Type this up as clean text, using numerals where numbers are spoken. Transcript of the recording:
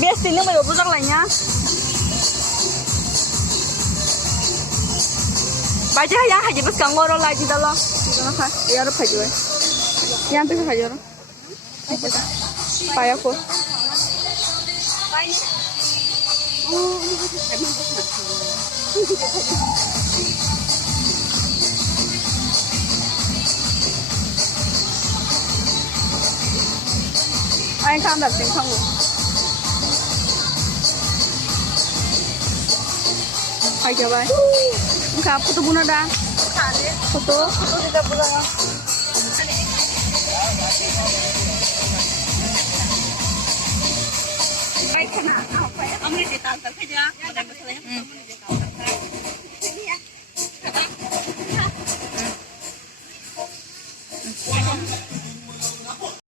别心里没有不着了呢。把这样还就不上我了，来记得了，记得了还要的拍就，样这个拍就了，把要过。哎，看的真看过。还叫呗？你看foto bunuh dah. Foto tidak bunuh. Baik kena. Apa ya? Amri kita tak kerja.